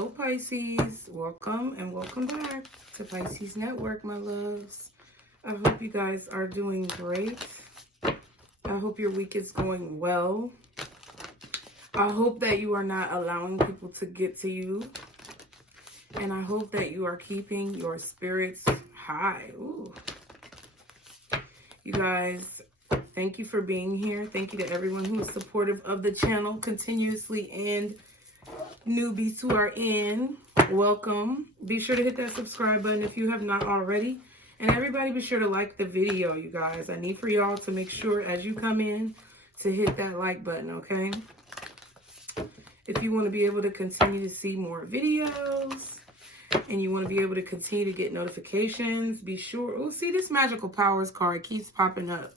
Hello, Pisces. Welcome and welcome back to Pisces Network, my loves. I hope you guys are doing great. I hope your week is going well. I hope that you are not allowing people to get to you. And I hope that you are keeping your spirits high. Ooh. You guys, thank you for being here. Thank you to everyone who is supportive of the channel continuously, and newbies who are in, welcome. Be sure to hit that subscribe button if you have not already. And everybody be sure to like the video, you guys. I need for y'all to make sure as you come in to hit that like button, okay? If you want to be able to continue to see more videos and you want to be able to continue to get notifications, be sure. Oh, see, this magical powers card keeps popping up.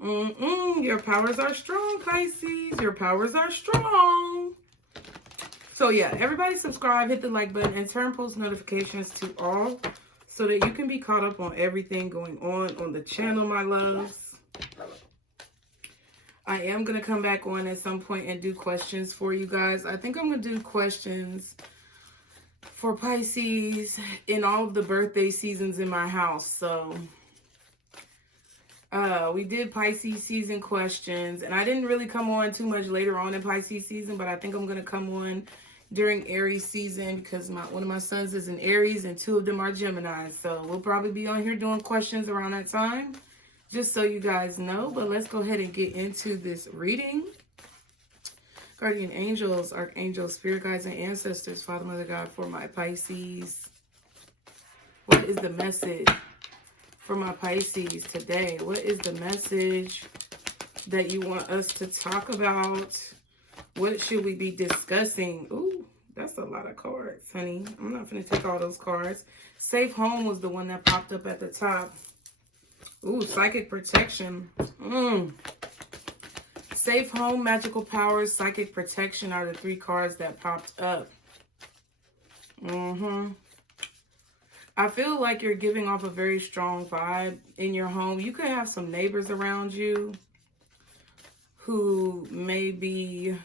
Your powers are strong, Pisces. Your powers are strong. So yeah, everybody subscribe, hit the like button, and turn post notifications to all so that you can be caught up on everything going on the channel, my loves. I am going to come back on at some point and do questions for you guys. I think I'm going to do questions for Pisces in all of the birthday seasons in my house. So we did Pisces season questions, and I didn't really come on too much later on in Pisces season, but I think I'm going to come on during Aries season because one of my sons is in Aries and 2 of them are Gemini. So we'll probably be on here doing questions around that time, just so you guys know. But let's go ahead and get into this reading. Guardian angels, archangels, spirit guides, and ancestors, Father, Mother, God, for my Pisces. What is the message for my Pisces today? What is the message that you want us to talk about? What should we be discussing? Ooh, that's a lot of cards, honey. I'm not going to take all those cards. Safe home was the one that popped up at the top. Ooh, psychic protection. Safe home, magical powers, psychic protection are the 3 cards that popped up. I feel like you're giving off a very strong vibe in your home. You could have some neighbors around you who may be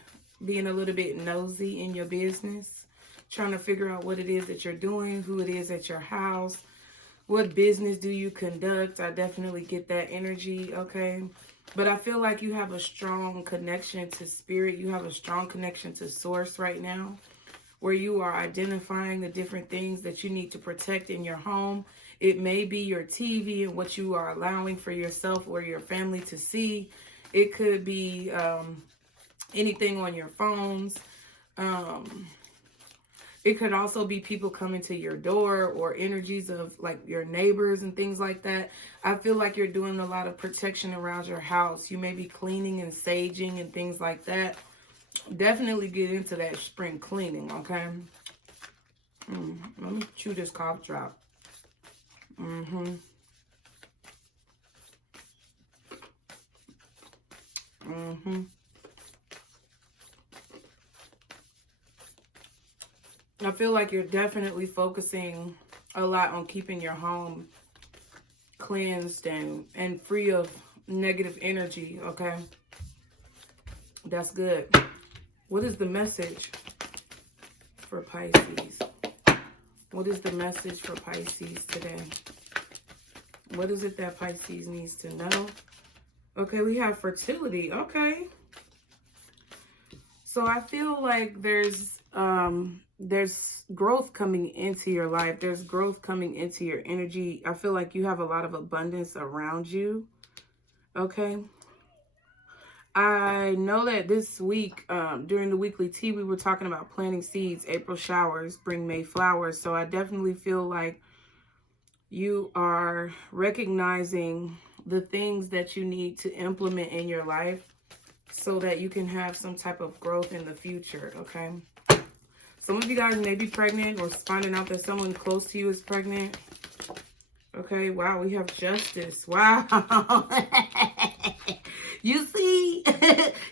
being a little bit nosy in your business, trying to figure out what it is that you're doing, who it is at your house, what business do you conduct. I definitely get that energy, okay? But I feel like you have a strong connection to spirit. You have a strong connection to source right now, where you are identifying the different things that you need to protect in your home. It may be your TV and what you are allowing for yourself or your family to see. It could be anything on your phones. It could also be people coming to your door or energies of like your neighbors and things like that. I feel like you're doing a lot of protection around your house. You may be cleaning and saging and things like that. Definitely get into that spring cleaning, okay? Let me chew this cough drop. I feel like you're definitely focusing a lot on keeping your home cleansed and free of negative energy, okay? That's good. What is the message for Pisces? What is the message for Pisces today? What is it that Pisces needs to know? Okay, we have fertility. Okay. So I feel like there's growth coming into your life. There's growth coming into your energy. I feel like you have a lot of abundance around you. Okay. I know that this week, during the weekly tea, we were talking about planting seeds. April showers bring May flowers. So I definitely feel like you are recognizing the things that you need to implement in your life so that you can have some type of growth in the future, okay? Some of you guys may be pregnant or finding out that someone close to you is pregnant. Okay, wow, we have justice. Wow. You see?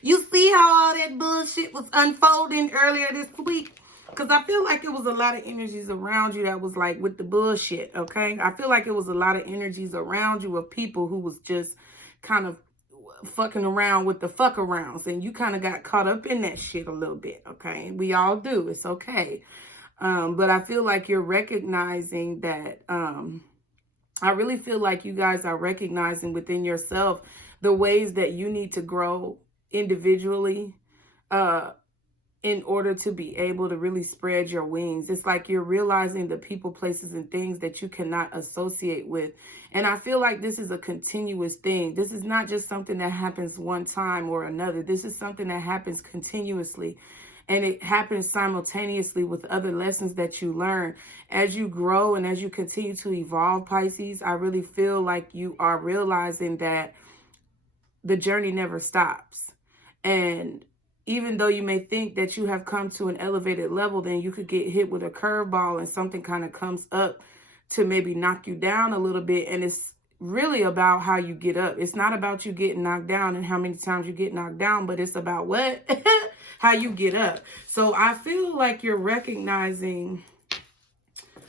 You see how all that bullshit was unfolding earlier this week? Because I feel like it was a lot of energies around you that was like with the bullshit, okay? I feel like it was a lot of energies around you of people who was just kind of fucking around with the fuck arounds, and you kind of got caught up in that shit a little bit, okay? We all do. It's okay. But I feel like you're recognizing that, I really feel like you guys are recognizing within yourself the ways that you need to grow individually, in order to be able to really spread your wings. It's like you're realizing the people, places, and things that you cannot associate with. And I feel like this is a continuous thing. This is not just something that happens one time or another. This is something that happens continuously. And it happens simultaneously with other lessons that you learn. As you grow and as you continue to evolve, Pisces, I really feel like you are realizing that the journey never stops. And even though you may think that you have come to an elevated level, then you could get hit with a curveball and something kind of comes up to maybe knock you down a little bit. And it's really about how you get up. It's not about you getting knocked down and how many times you get knocked down, but it's about what? How you get up. So I feel like you're recognizing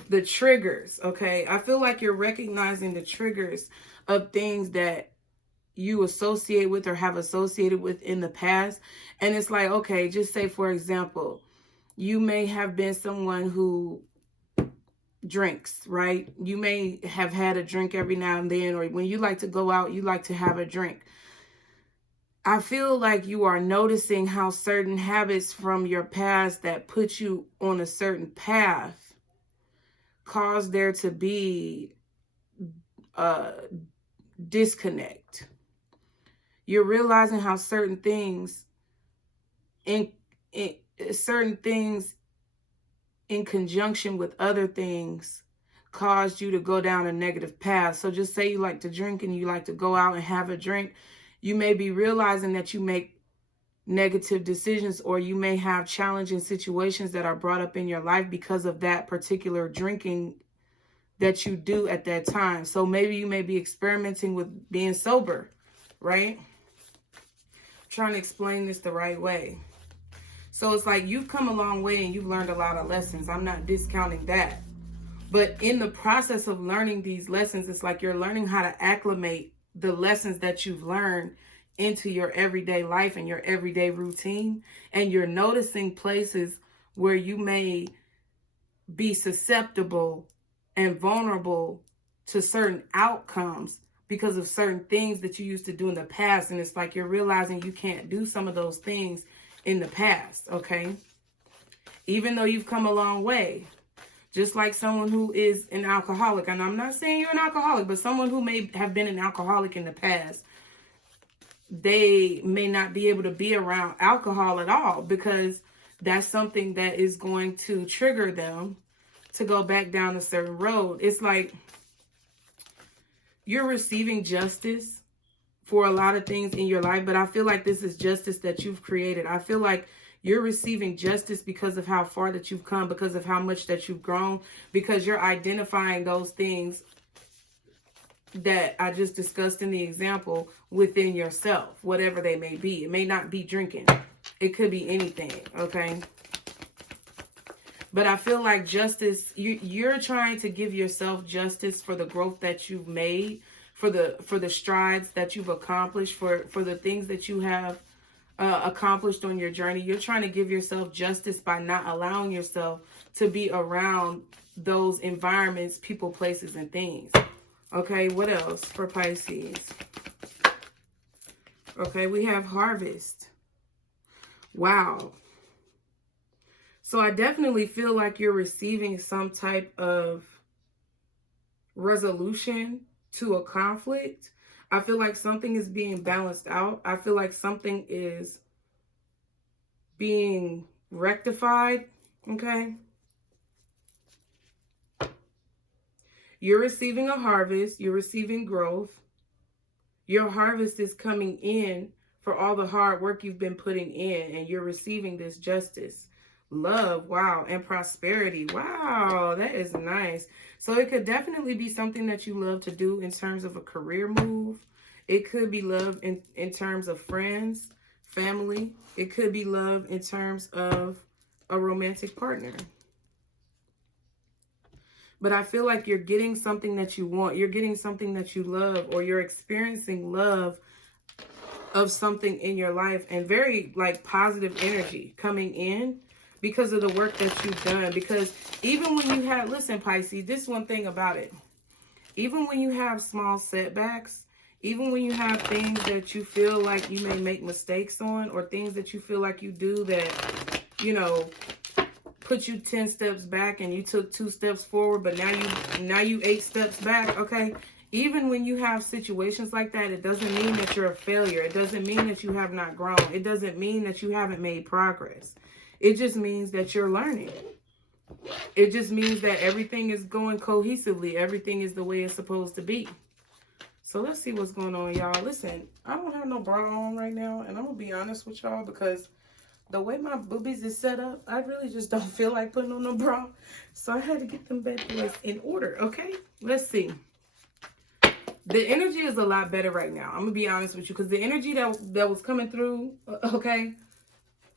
the triggers, okay? I feel like you're recognizing the triggers of things that you associate with or have associated with in the past. And it's like, okay, just say, for example, you may have been someone who drinks, right? You may have had a drink every now and then, or when you like to go out, you like to have a drink. I feel like you are noticing how certain habits from your past that put you on a certain path cause there to be a disconnect. You're realizing how certain things in conjunction with other things caused you to go down a negative path. So just say you like to drink and you like to go out and have a drink. You may be realizing that you make negative decisions, or you may have challenging situations that are brought up in your life because of that particular drinking that you do at that time. So maybe you may be experimenting with being sober, right? Trying to explain this the right way. So it's like you've come a long way and you've learned a lot of lessons. I'm not discounting that. But in the process of learning these lessons, it's like you're learning how to acclimate the lessons that you've learned into your everyday life and your everyday routine. And you're noticing places where you may be susceptible and vulnerable to certain outcomes because of certain things that you used to do in the past. And it's like you're realizing you can't do some of those things in the past, okay? Even though you've come a long way. Just like someone who is an alcoholic. And I'm not saying you're an alcoholic, but someone who may have been an alcoholic in the past, they may not be able to be around alcohol at all because that's something that is going to trigger them to go back down a certain road. It's like you're receiving justice for a lot of things in your life, but I feel like this is justice that you've created. I feel like you're receiving justice because of how far that you've come, because of how much that you've grown, because you're identifying those things that I just discussed in the example within yourself, whatever they may be. It may not be drinking. It could be anything, okay? But I feel like justice, you're trying to give yourself justice for the growth that you've made, for the strides that you've accomplished, for the things that you have accomplished on your journey. You're trying to give yourself justice by not allowing yourself to be around those environments, people, places, and things. Okay, what else for Pisces? Okay, we have harvest. Wow. So I definitely feel like you're receiving some type of resolution to a conflict. I feel like something is being balanced out. I feel like something is being rectified, okay? You're receiving a harvest. You're receiving growth. Your harvest is coming in for all the hard work you've been putting in, and you're receiving this justice. Love, wow, and prosperity. Wow, that is nice. So it could definitely be something that you love to do in terms of a career move. It could be love in terms of friends, family. It could be love in terms of a romantic partner. But I feel like you're getting something that you want. You're getting something that you love, or you're experiencing love of something in your life, and very like positive energy coming in. because of the work that you've done. Because even when you have, listen, Pisces, this is one thing about it. Even when you have small setbacks, even when you have things that you feel like you may make mistakes on, or things that you feel like you do that, you know, put you 10 steps back and you took 2 steps forward, but now you 8 steps back, okay? Even when you have situations like that, it doesn't mean that you're a failure. It doesn't mean that you have not grown. It doesn't mean that you haven't made progress. It just means that you're learning. It just means that everything is going cohesively. Everything is the way it's supposed to be. So let's see what's going on, y'all. Listen, I don't have no bra on right now, and I'm going to be honest with y'all, because the way my boobies is set up, I really just don't feel like putting on no bra. So I had to get them bad boys in order, okay? Let's see. The energy is a lot better right now. I'm going to be honest with you, because the energy that was coming through, okay,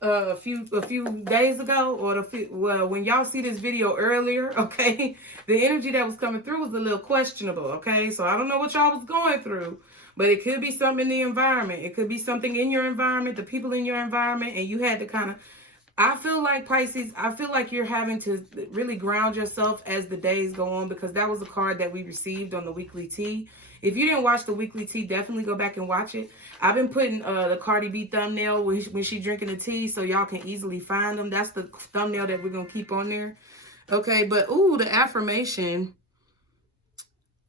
a few days ago, or well, when y'all see this video earlier, okay, the energy that was coming through was a little questionable, okay? So I don't know what y'all was going through, but it could be something in the environment. It could be something in your environment, the people in your environment, and you had to kind of, I feel like, Pisces, I feel like you're having to really ground yourself as the days go on, because that was a card that we received on the weekly tea. If you didn't watch the weekly tea, definitely go back and watch it. I've been putting the Cardi B thumbnail when she drinking the tea, so y'all can easily find them. That's the thumbnail that we're going to keep on there. Okay, but ooh, the affirmation.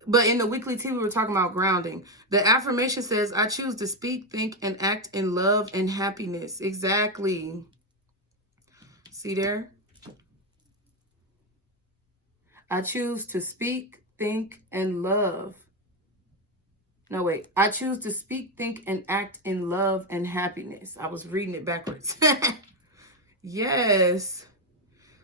But in the weekly tea, we were talking about grounding. The affirmation says, I choose to speak, think, and act in love and happiness. Exactly. See there? I choose to speak, think, and love. No, wait. I choose to speak, think, and act in love and happiness. I was reading it backwards. Yes.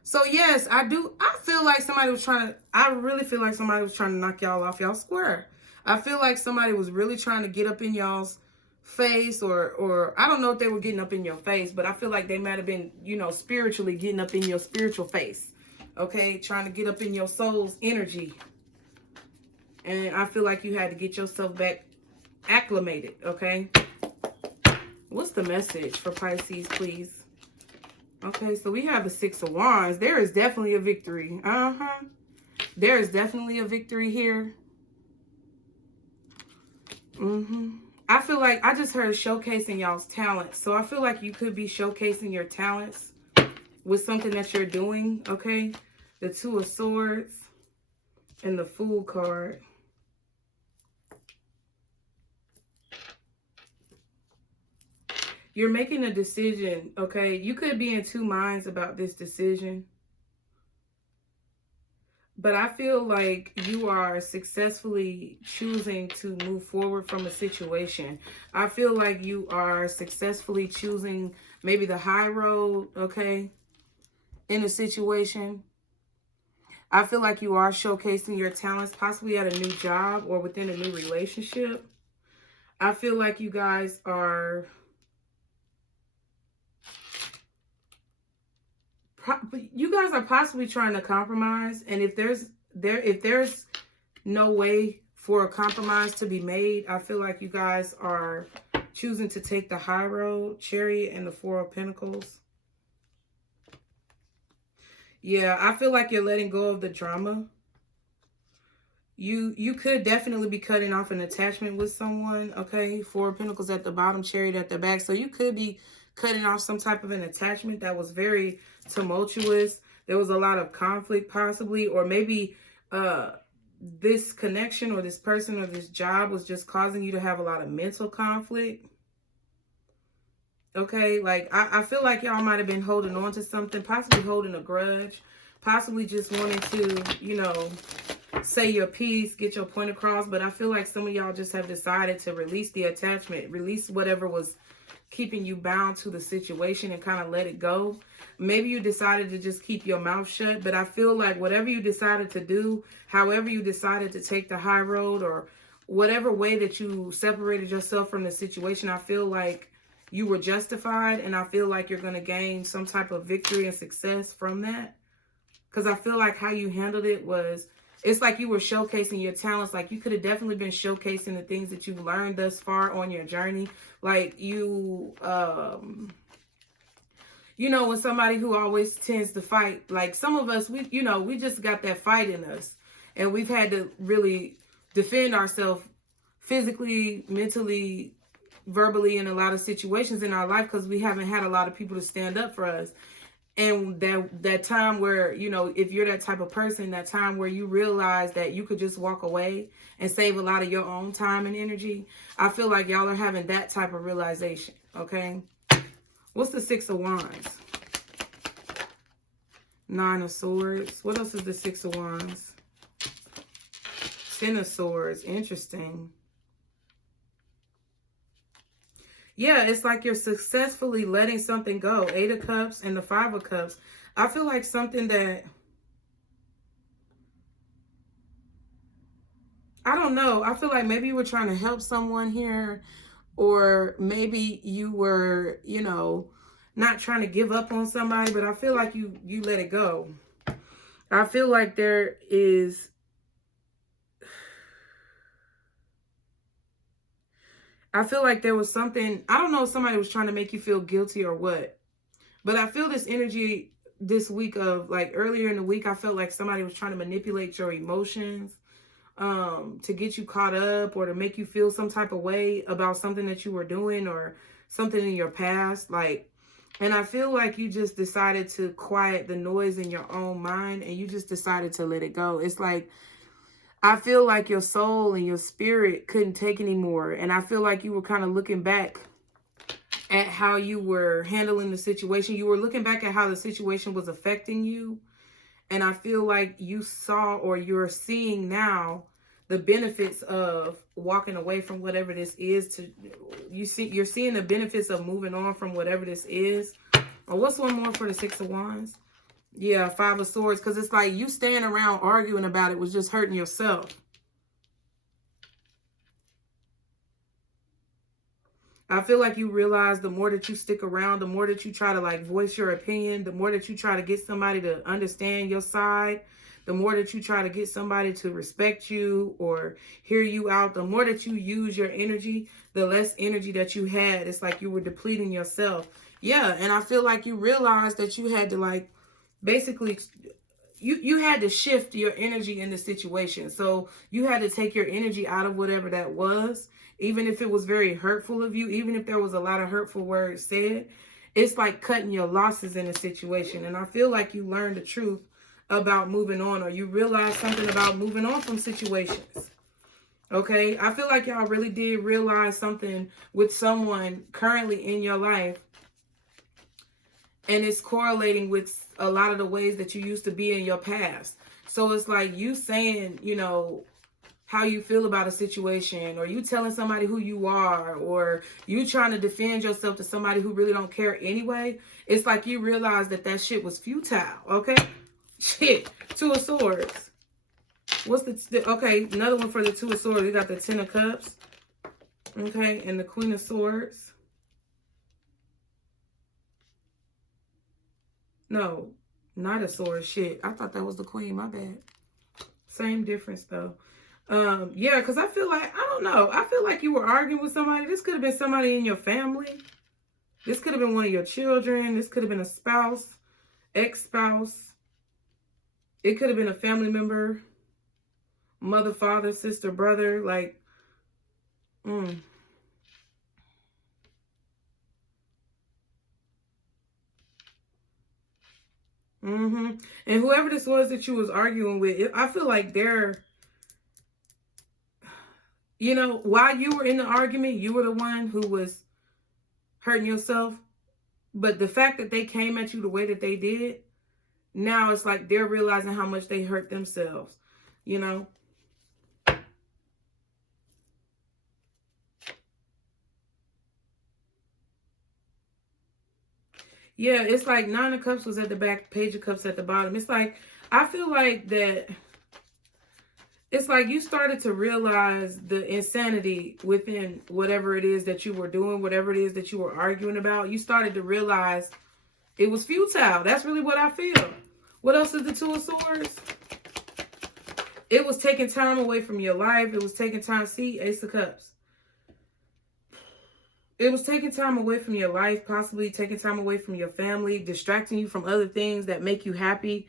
So, yes, I do. I feel like somebody was trying to, I really feel like somebody was trying to knock y'all off y'all square. I feel like somebody was really trying to get up in y'all's face, or I don't know if they were getting up in your face, but I feel like they might have been, you know, spiritually getting up in your spiritual face. Okay, trying to get up in your soul's energy. And I feel like you had to get yourself back acclimated, okay? What's the message for Pisces, please? Okay, so we have the 6 of Wands. There is definitely a victory. There is definitely a victory here. I feel like I just heard showcasing y'all's talents. So I feel like you could be showcasing your talents with something that you're doing, okay? The 2 of Swords and the Fool card. You're making a decision, okay? You could be in 2 minds about this decision. But I feel like you are successfully choosing to move forward from a situation. I feel like you are successfully choosing maybe the high road, okay, in a situation. I feel like you are showcasing your talents, possibly at a new job or within a new relationship. I feel like you guys are possibly trying to compromise, and if there's no way for a compromise to be made, I feel like you guys are choosing to take the high road. Chariot and the 4 of Pentacles. Yeah, I feel like you're letting go of the drama. You could definitely be cutting off an attachment with someone, okay? 4 of Pentacles at the bottom, Chariot at the back. So you could be cutting off some type of an attachment that was very tumultuous. There was a lot of conflict possibly, or maybe this connection or this person or this job was just causing you to have a lot of mental conflict. Okay, like I feel like y'all might have been holding on to something, possibly holding a grudge, possibly just wanting to, you know, say your piece, get your point across. But I feel like some of y'all just have decided to release the attachment, release whatever was keeping you bound to the situation and kind of let it go. Maybe you decided to just keep your mouth shut, but I feel like whatever you decided to do, however you decided to take the high road, or whatever way that you separated yourself from the situation, I feel like you were justified, and I feel like you're going to gain some type of victory and success from that. Because I feel like how you handled it was, it's like you were showcasing your talents. Like you could have definitely been showcasing the things that you've learned thus far on your journey. Like you you know, when somebody who always tends to fight, like some of us, we, you know, we just got that fight in us, and we've had to really defend ourselves physically, mentally, verbally in a lot of situations in our life because we haven't had a lot of people to stand up for us. And that time where, you know, if you're that type of person, that time where you realize that you could just walk away and save a lot of your own time and energy, I feel like y'all are having that type of realization, okay? What's the Six of Wands? Nine of Swords. What else is the Six of Wands? Ten of Swords. Interesting. Yeah, it's like you're successfully letting something go. Eight of Cups and the Five of Cups. I feel like something that, I don't know. I feel like maybe you were trying to help someone here, or maybe you were, you know, not trying to give up on somebody, but I feel like you let it go. I feel like there is, I feel like there was something, I don't know if somebody was trying to make you feel guilty or what, but I feel this energy this week of, like, earlier in the week, I felt like somebody was trying to manipulate your emotions, to get you caught up or to make you feel some type of way about something that you were doing or something in your past. Like, and I feel like you just decided to quiet the noise in your own mind and you just decided to let it go. It's like, I feel like your soul and your spirit couldn't take anymore. And I feel like you were kind of looking back at how you were handling the situation. You were looking back at how the situation was affecting you. And I feel like you saw, or you're seeing now, the benefits of walking away from whatever this is. You're seeing the benefits of moving on from whatever this is. Or what's one more for the Six of Wands? Yeah, Five of Swords. Because it's like you staying around arguing about it was just hurting yourself. I feel like you realize the more that you stick around, the more that you try to, like, voice your opinion, the more that you try to get somebody to understand your side, the more that you try to get somebody to respect you or hear you out, the more that you use your energy, the less energy that you had. It's like you were depleting yourself. Yeah, and I feel like you realized that you had to, like, basically, you had to shift your energy in the situation. So you had to take your energy out of whatever that was. Even if it was very hurtful of you, even if there was a lot of hurtful words said, it's like cutting your losses in a situation. And I feel like you learned the truth about moving on, or you realized something about moving on from situations. Okay? I feel like y'all really did realize something with someone currently in your life. And it's correlating with a lot of the ways that you used to be in your past. So it's like you saying, you know, how you feel about a situation, or you telling somebody who you are, or you trying to defend yourself to somebody who really don't care anyway. It's like you realize that that shit was futile, okay? Shit, Two of Swords. What's the okay, another one for the Two of Swords. We got the Ten of Cups, okay, and the Queen of Swords. No, Knight of Swords, shit. I thought that was the Queen, my bad. Same difference, though. Yeah, because I feel like, I don't know. I feel like you were arguing with somebody. This could have been somebody in your family. This could have been one of your children. This could have been a spouse, ex-spouse. It could have been a family member, mother, father, sister, brother. Like, And whoever this was that you was arguing with, I feel like they're, you know, while you were in the argument, you were the one who was hurting yourself. But the fact that they came at you the way that they did, now it's like they're realizing how much they hurt themselves, you know? Yeah, it's like Nine of Cups was at the back, Page of Cups at the bottom. It's like, I feel like that, it's like you started to realize the insanity within whatever it is that you were doing, whatever it is that you were arguing about. You started to realize it was futile. That's really what I feel. What else is the Two of Swords? It was taking time away from your life. It was taking time. See, Ace of Cups. It was taking time away from your life, possibly taking time away from your family, distracting you from other things that make you happy,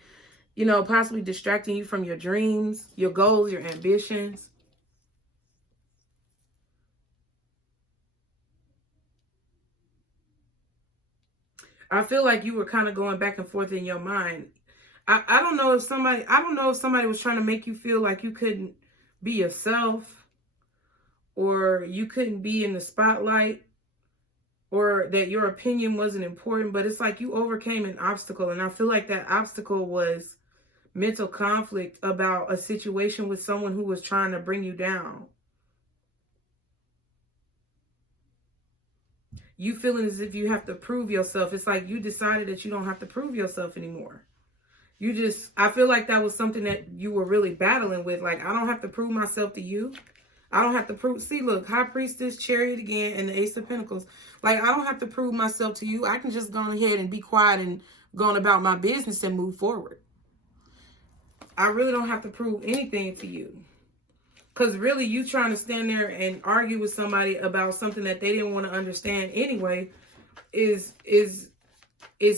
you know, possibly distracting you from your dreams, your goals, your ambitions. I feel like you were kind of going back and forth in your mind. I don't know if somebody was trying to make you feel like you couldn't be yourself, or you couldn't be in the spotlight, or that your opinion wasn't important, but it's like you overcame an obstacle. And I feel like that obstacle was mental conflict about a situation with someone who was trying to bring you down. You feeling as if you have to prove yourself. It's like you decided that you don't have to prove yourself anymore. I feel like that was something that you were really battling with. Like, I don't have to prove myself to you. I don't have to prove. See, look, High Priestess, Chariot again, and the Ace of Pentacles. Like, I don't have to prove myself to you. I can just go ahead and be quiet and go on about my business and move forward. I really don't have to prove anything to you. Because really, you trying to stand there and argue with somebody about something that they didn't want to understand anyway is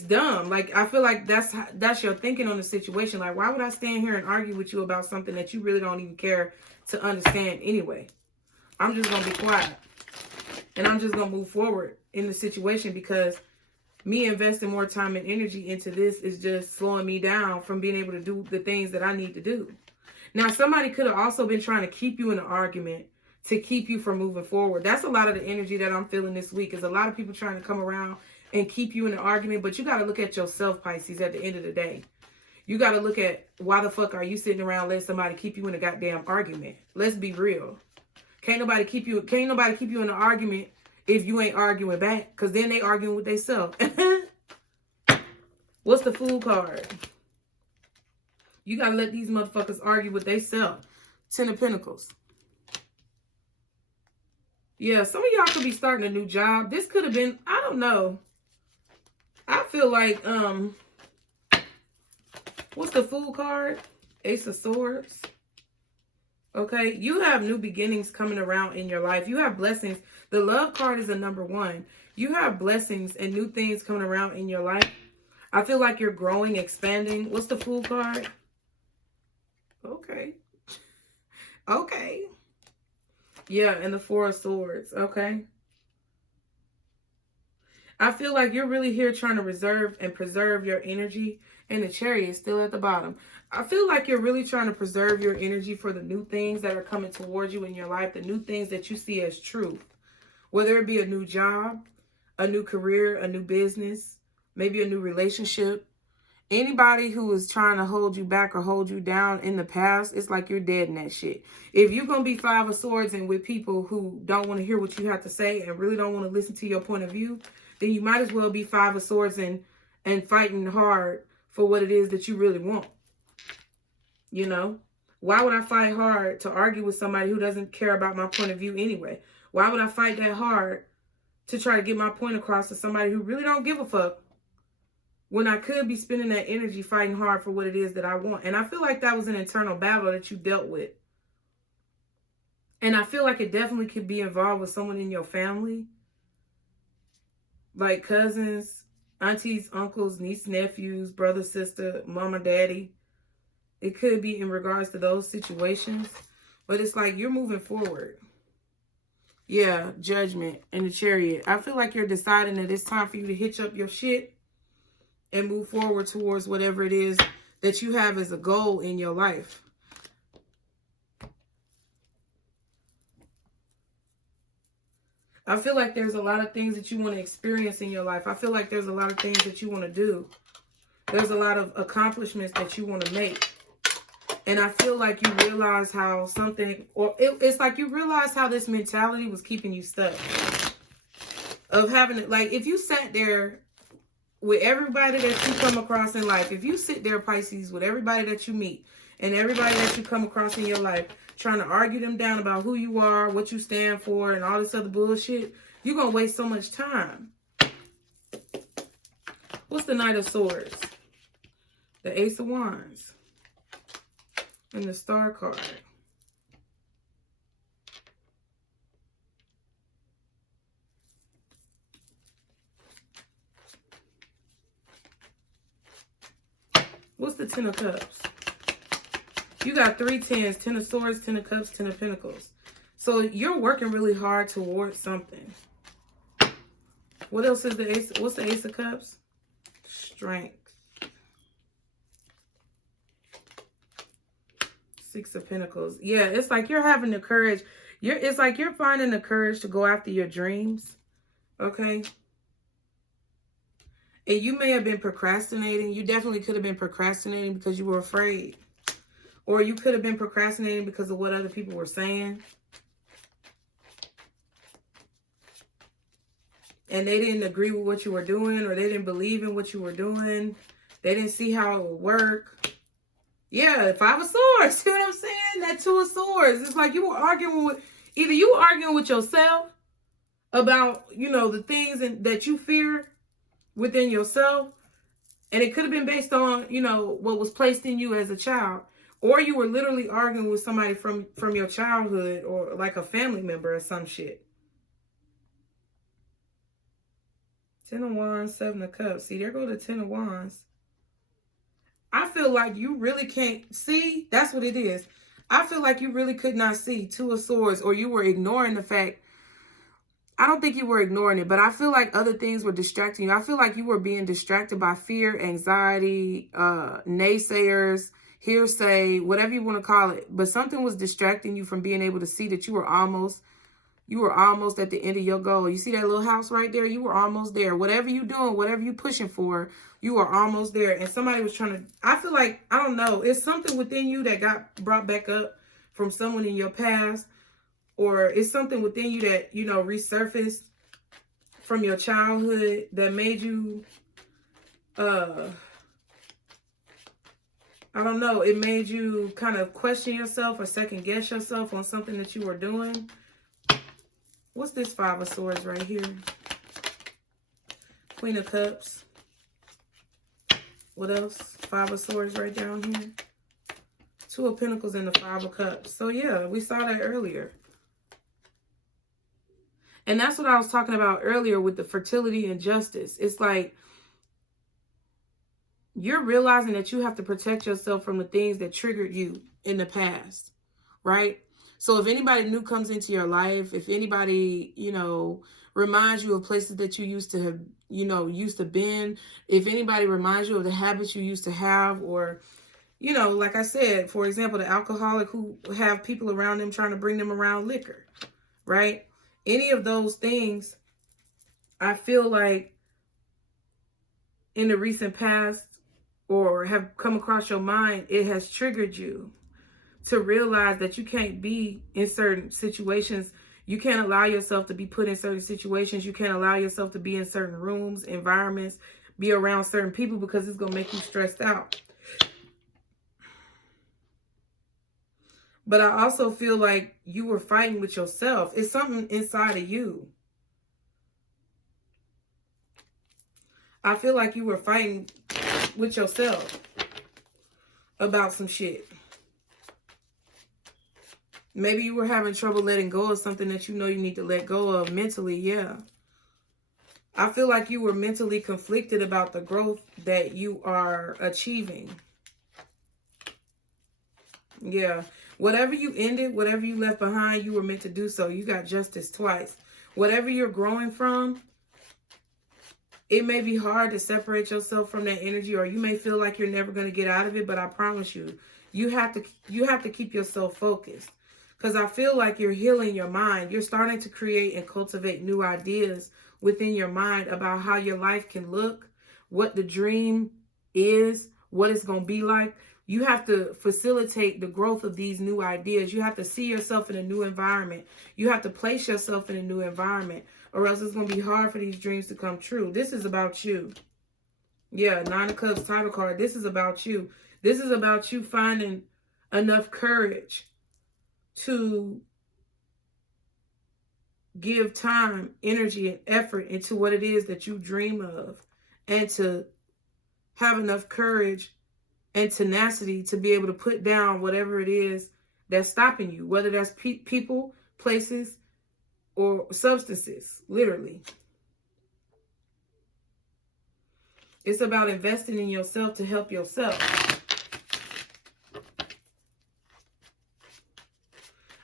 dumb. Like, I feel like that's your thinking on the situation. Like, why would I stand here and argue with you about something that you really don't even care to understand anyway? I'm just going to be quiet. And I'm just going to move forward in the situation, because me investing more time and energy into this is just slowing me down from being able to do the things that I need to do. Now, somebody could have also been trying to keep you in an argument to keep you from moving forward. That's a lot of the energy that I'm feeling this week, is a lot of people trying to come around and keep you in an argument. But you got to look at yourself, Pisces, at the end of the day. You got to look at, why the fuck are you sitting around letting somebody keep you in a goddamn argument? Let's be real. Can't nobody keep you in an argument if you ain't arguing back, because then they arguing with themselves. What's the Fool card? You got to let these motherfuckers argue with themselves. Ten of Pentacles. Yeah, some of y'all could be starting a new job. This could have been, I don't know. I feel like, what's the Fool card? Ace of Swords. Okay, you have new beginnings coming around in your life. You have blessings. The Love card is a number 1. You have blessings and new things coming around in your life. I feel like you're growing, expanding. What's the Fool card? Okay. Okay. Yeah, and the Four of Swords. Okay. I feel like you're really here trying to reserve and preserve your energy. And the Chariot is still at the bottom. I feel like you're really trying to preserve your energy for the new things that are coming towards you in your life. The new things that you see as truth. Whether it be a new job, a new career, a new business, maybe a new relationship. Anybody who is trying to hold you back or hold you down in the past, it's like you're dead in that shit. If you're going to be Five of Swords and with people who don't want to hear what you have to say and really don't want to listen to your point of view, then you might as well be Five of Swords and fighting hard for what it is that you really want. You know? Why would I fight hard to argue with somebody who doesn't care about my point of view anyway? Why would I fight that hard to try to get my point across to somebody who really don't give a fuck, when I could be spending that energy fighting hard for what it is that I want? And I feel like that was an internal battle that you dealt with. And I feel like it definitely could be involved with someone in your family. Like cousins, aunties, uncles, nieces, nephews, brother, sister, mama, daddy. It could be in regards to those situations. But it's like you're moving forward. Yeah, Judgment and the Chariot. I feel like you're deciding that it's time for you to hitch up your shit and move forward towards whatever it is that you have as a goal in your life. I feel like there's a lot of things that you want to experience in your life. I feel like there's a lot of things that you want to do. There's a lot of accomplishments that you want to make. And I feel like you realize how something, or it's like you realize how this mentality was keeping you stuck. Of having, like, if you sat there with everybody that you come across in life, if you sit there, Pisces, with everybody that you meet and everybody that you come across in your life, trying to argue them down about who you are, what you stand for, and all this other bullshit, you're going to waste so much time. What's the Knight of Swords? The Ace of Wands. And the Star card. What's the Ten of Cups? You got 3 tens, 10 of Swords, 10 of Cups, 10 of Pentacles. So you're working really hard towards something. What else is the Ace? What's the Ace of Cups? Strength. 6 of Pentacles. Yeah, it's like you're having the courage. It's like you're finding the courage to go after your dreams. Okay? And you may have been procrastinating. You definitely could have been procrastinating because you were afraid. Or you could have been procrastinating because of what other people were saying. And they didn't agree with what you were doing, or they didn't believe in what you were doing. They didn't see how it would work. Yeah, 5 of Swords. See what I'm saying? That 2 of Swords. It's like you were arguing with, either you were arguing with yourself about, you know, the things that you fear within yourself. And it could have been based on, you know, what was placed in you as a child. Or you were literally arguing with somebody from your childhood, or like a family member or some shit. 10 of Wands, 7 of Cups. See, there go the 10 of Wands. I feel like you really can't see. That's what it is. I feel like you really could not see 2 of Swords, or you were ignoring the fact. I don't think you were ignoring it, but I feel like other things were distracting you. I feel like you were being distracted by fear, anxiety, naysayers, hearsay, whatever you want to call it. But something was distracting you from being able to see that you were almost at the end of your goal. You see that little house right there? You were almost there. Whatever you're doing, whatever you're pushing for, you are almost there. And somebody was trying to, I feel like, I don't know, it's something within you that got brought back up from someone in your past. Or it's something within you that, you know, resurfaced from your childhood that made you, I don't know, it made you kind of question yourself or second guess yourself on something that you were doing. What's this 5 of Swords right here? Queen of Cups. What else? 5 of Swords right down here. 2 of Pentacles and the 5 of Cups. So yeah, we saw that earlier. And that's what I was talking about earlier with the fertility and justice. It's like you're realizing that you have to protect yourself from the things that triggered you in the past, right? So if anybody new comes into your life, if anybody, you know, reminds you of places that you used to have, you know, used to been, if anybody reminds you of the habits you used to have, or, you know, like I said, for example, the alcoholic who have people around them trying to bring them around liquor, right? Any of those things, I feel like in the recent past or have come across your mind, it has triggered you to realize that you can't be in certain situations. You can't allow yourself to be put in certain situations. You can't allow yourself to be in certain rooms, environments, be around certain people, because it's going to make you stressed out. But I also feel like you were fighting with yourself. It's something inside of you. I feel like you were fighting with yourself about some shit. Maybe you were having trouble letting go of something that you know you need to let go of mentally, yeah. I feel like you were mentally conflicted about the growth that you are achieving. Yeah. Whatever you ended, whatever you left behind, you were meant to do so. You got justice twice. Whatever you're growing from, it may be hard to separate yourself from that energy, or you may feel like you're never going to get out of it, but I promise you, you have to keep yourself focused. Because I feel like you're healing your mind. You're starting to create and cultivate new ideas within your mind about how your life can look, what the dream is, what it's going to be like. You have to facilitate the growth of these new ideas. You have to see yourself in a new environment. You have to place yourself in a new environment, or else it's going to be hard for these dreams to come true. This is about you. Yeah, 9 of Cups title card. This is about you. This is about you finding enough courage to give time, energy, and effort into what it is that you dream of, and to have enough courage and tenacity to be able to put down whatever it is that's stopping you, whether that's people, places, or substances, literally. It's about investing in yourself to help yourself.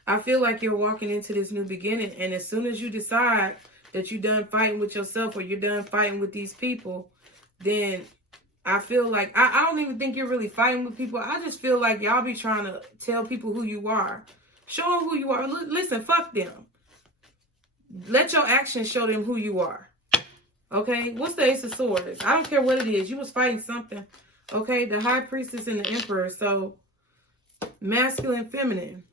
I feel like you're walking into this new beginning. And as soon as you decide that you're done fighting with yourself or you're done fighting with these people, then I feel like, I don't even think you're really fighting with people. I just feel like y'all be trying to tell people who you are. Show them who you are. Listen, fuck them. Let your actions show them who you are. Okay? What's the Ace of Swords? I don't care what it is. You was fighting something. Okay? The High Priestess and the Emperor. So, masculine, feminine.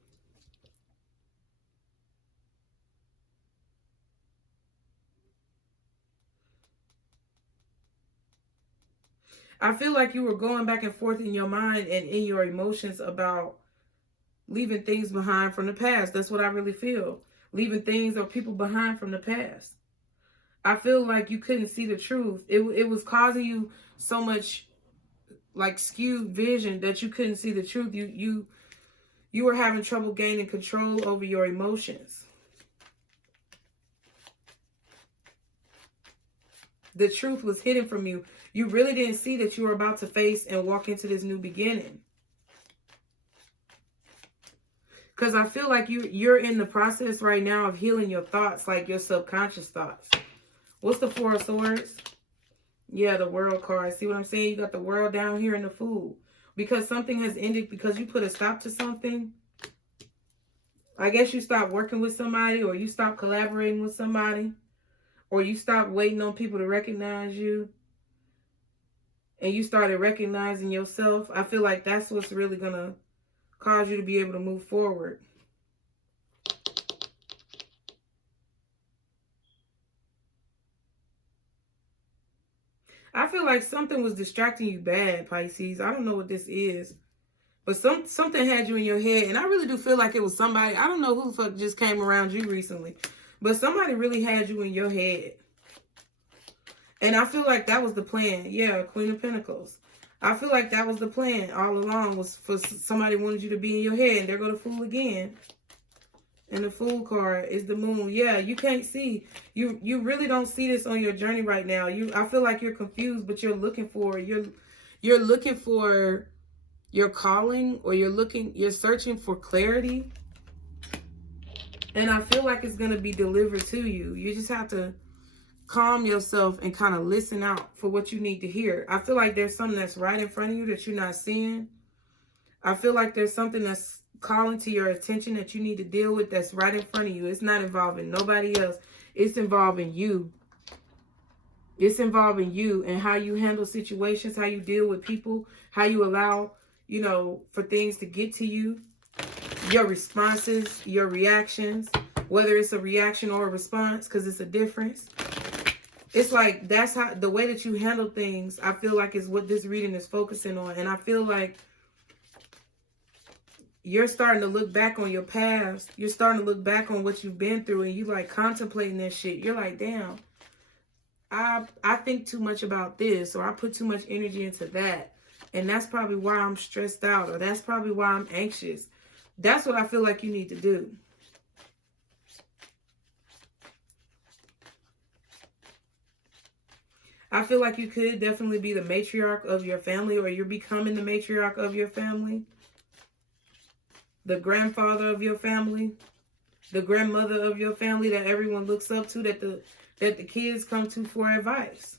I feel like you were going back and forth in your mind and in your emotions about leaving things behind from the past. That's what I really feel. Leaving things or people behind from the past. I feel like you couldn't see the truth. It was causing you so much like skewed vision that you couldn't see the truth. You were having trouble gaining control over your emotions. The truth was hidden from you. You really didn't see that you were about to face and walk into this new beginning. Because I feel like you're in the process right now of healing your thoughts, like your subconscious thoughts. What's the Four of Swords? Yeah, the World card. See what I'm saying? You got the World down here and the Fool. Because something has ended, because you put a stop to something. I guess you stopped working with somebody, or you stopped collaborating with somebody, or you stopped waiting on people to recognize you, and you started recognizing yourself. I feel like that's what's really going to cause you to be able to move forward. I feel like something was distracting you bad, Pisces. I don't know what this is. But something had you in your head. And I really do feel like it was somebody. I don't know who the fuck just came around you recently. But somebody really had you in your head. And I feel like that was the plan. Yeah, Queen of Pentacles. I feel like that was the plan all along, was for somebody wanted you to be in your head. And there go the Fool again. And the Fool card is the Moon. Yeah, you can't see. You really don't see this on your journey right now. I feel like you're confused, but you're looking for you're looking for your calling, or you're searching for clarity. And I feel like it's going to be delivered to you. You just have to calm yourself and kind of listen out for what you need to hear. I feel like there's something that's right in front of you that you're not seeing. I feel like there's something that's calling to your attention that you need to deal with that's right in front of you. It's not involving nobody else. It's involving you. It's involving you and how you handle situations, how you deal with people, how you allow, you know, for things to get to you, your responses, your reactions, whether it's a reaction or a response, because it's a difference. It's like that's how the way that you handle things, I feel like, is what this reading is focusing on. And I feel like you're starting to look back on your past. You're starting to look back on what you've been through, and you like contemplating that shit. You're like, damn, I think too much about this, or I put too much energy into that. And that's probably why I'm stressed out, or that's probably why I'm anxious. That's what I feel like you need to do. I feel like you could definitely be the matriarch of your family, or you're becoming the matriarch of your family. The grandfather of your family. The grandmother of your family that everyone looks up to, that the kids come to for advice.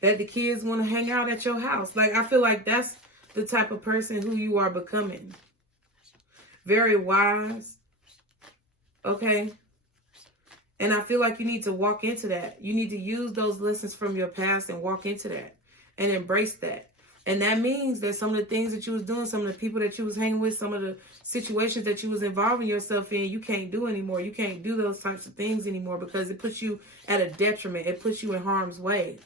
That the kids want to hang out at your house. Like, I feel like that's the type of person who you are becoming. Very wise. Okay? And I feel like you need to walk into that. You need to use those lessons from your past and walk into that. And embrace that. And that means that some of the things that you was doing, some of the people that you was hanging with, some of the situations that you was involving yourself in, you can't do anymore. You can't do those types of things anymore, because it puts you at a detriment. It puts you in harm's way.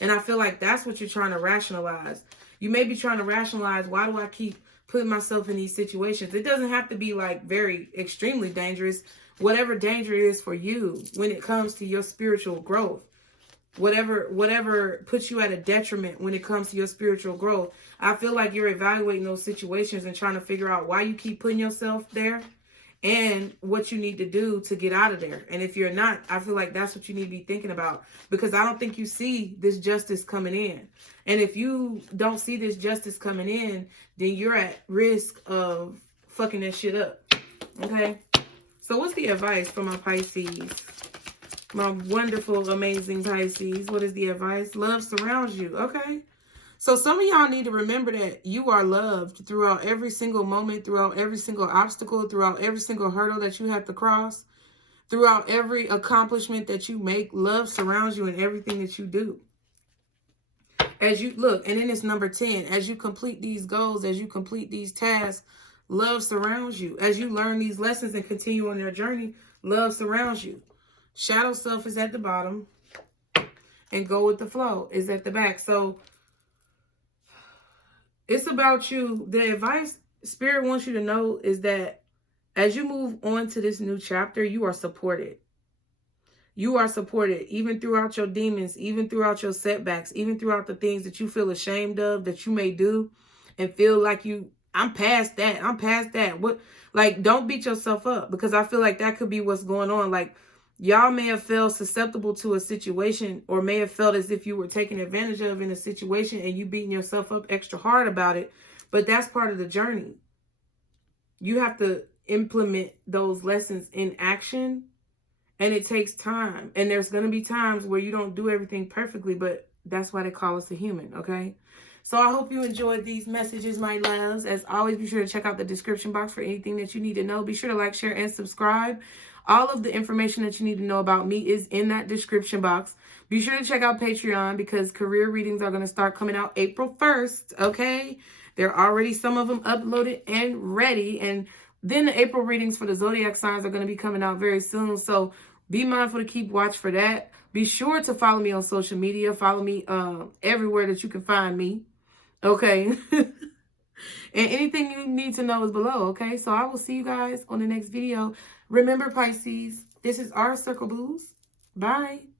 And I feel like that's what you're trying to rationalize. You may be trying to rationalize, why do I keep putting myself in these situations? It doesn't have to be like very extremely dangerous. Whatever danger is for you when it comes to your spiritual growth. Whatever puts you at a detriment when it comes to your spiritual growth. I feel like you're evaluating those situations and trying to figure out why you keep putting yourself there and what you need to do to get out of there. And if you're not, I feel like that's what you need to be thinking about, because I don't think you see this justice coming in. And if you don't see this justice coming in, then you're at risk of fucking that shit up. Okay? So what's the advice for my Pisces? My wonderful, amazing Pisces. What is the advice? Love surrounds you. Okay? So some of y'all need to remember that you are loved throughout every single moment, throughout every single obstacle, throughout every single hurdle that you have to cross, throughout every accomplishment that you make. Love surrounds you in everything that you do. As you look, and then it's number 10, as you complete these goals, as you complete these tasks, love surrounds you. As you learn these lessons and continue on your journey, love surrounds you. Shadow self is at the bottom, and go with the flow is at the back. So it's about you. The advice Spirit wants you to know is that as you move on to this new chapter, you are supported. You are supported even throughout your demons, even throughout your setbacks, even throughout the things that you feel ashamed of that you may do and feel like I'm past that. I'm past that. What, like, don't beat yourself up, because I feel like that could be what's going on. Like, y'all may have felt susceptible to a situation, or may have felt as if you were taken advantage of in a situation and you beating yourself up extra hard about it. But that's part of the journey. You have to implement those lessons in action. And it takes time. And there's going to be times where you don't do everything perfectly, but that's why they call us a human, okay? So I hope you enjoyed these messages, my loves. As always, be sure to check out the description box for anything that you need to know. Be sure to like, share, and subscribe. All of the information that you need to know about me is in that description box. Be sure to check out Patreon, because career readings are going to start coming out April 1st, okay? There are already some of them uploaded and ready. And then the April readings for the zodiac signs are going to be coming out very soon. So be mindful to keep watch for that. Be sure to follow me on social media. Follow me everywhere that you can find me. Okay. And anything you need to know is below. Okay. So I will see you guys on the next video. Remember, Pisces, this is our Circle Blues. Bye.